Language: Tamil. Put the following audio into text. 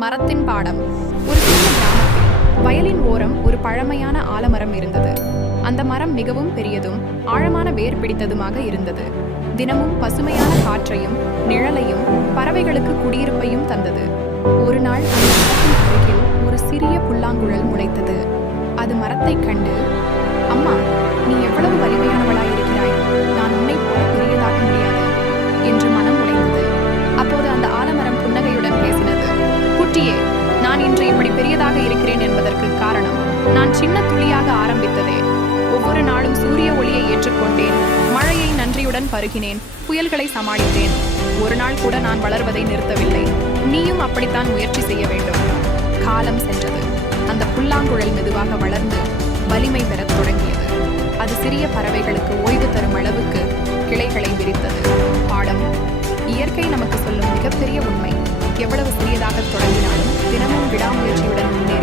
மரத்தின் பாடம். ஒரு சிறிய கிராமத்தில் வயலின் ஓரம் ஒரு பழமையான ஆலமரம் இருந்தது. அந்த மரம் மிகவும் பெரியதும் ஆழமான வேர் பிடித்ததுமாக இருந்தது. தினமும் பசுமையான காற்றையும் நிழலையும் பறவைகளுக்கு குடியிருப்பையும் தந்தது. ஒரு நாள் அந்த மரத்தின் அருகில் ஒரு சிறிய புல்லாங்குழல் முளைத்தது. அது மரத்தைக் கண்டு, "அம்மா, நீ எவ்வளவு வலிமையானவளாய் இருக்கிறாய். நான் உன்னை போல பெரியதாக முடியாது" என்று மனம் உடைந்தது. அப்போது அந்த ஆலமரம் புன்னகையுடன் பேசினது. "குட்டியே, நான் இன்று இப்படி பெரியதாக இருக்கிறேன் என்பதற்கு காரணம் நான் சின்ன துளியாக ஆரம்பித்ததே. ஒவ்வொரு நாளும் சூரிய ஒளியை ஏற்றுக்கொண்டேன், மழையை நன்றியுடன் பருகினேன், புயல்களை சமாளித்தேன். ஒரு நாள் கூட நான் வளர்வதை நிறுத்தவில்லை. நீயும் அப்படித்தான் முயற்சி செய்ய வேண்டும்." காலம் சென்றது. அந்த புல்லாங்குழல் மெதுவாக வளர்ந்து வலிமை பெறத் தொடங்கியது. அது சிறிய பறவைகளுக்கு ஓய்வு தரும் அளவுக்கு கிளைகளை விரித்தது. பாடம்: இயற்கை நமக்கு சொல்லும் மிகப்பெரிய உண்மை: எவ்வளவு சிறியதாக தொடங்கினாலும் தினமும் விடாமுயற்சியுடன் முன்னேற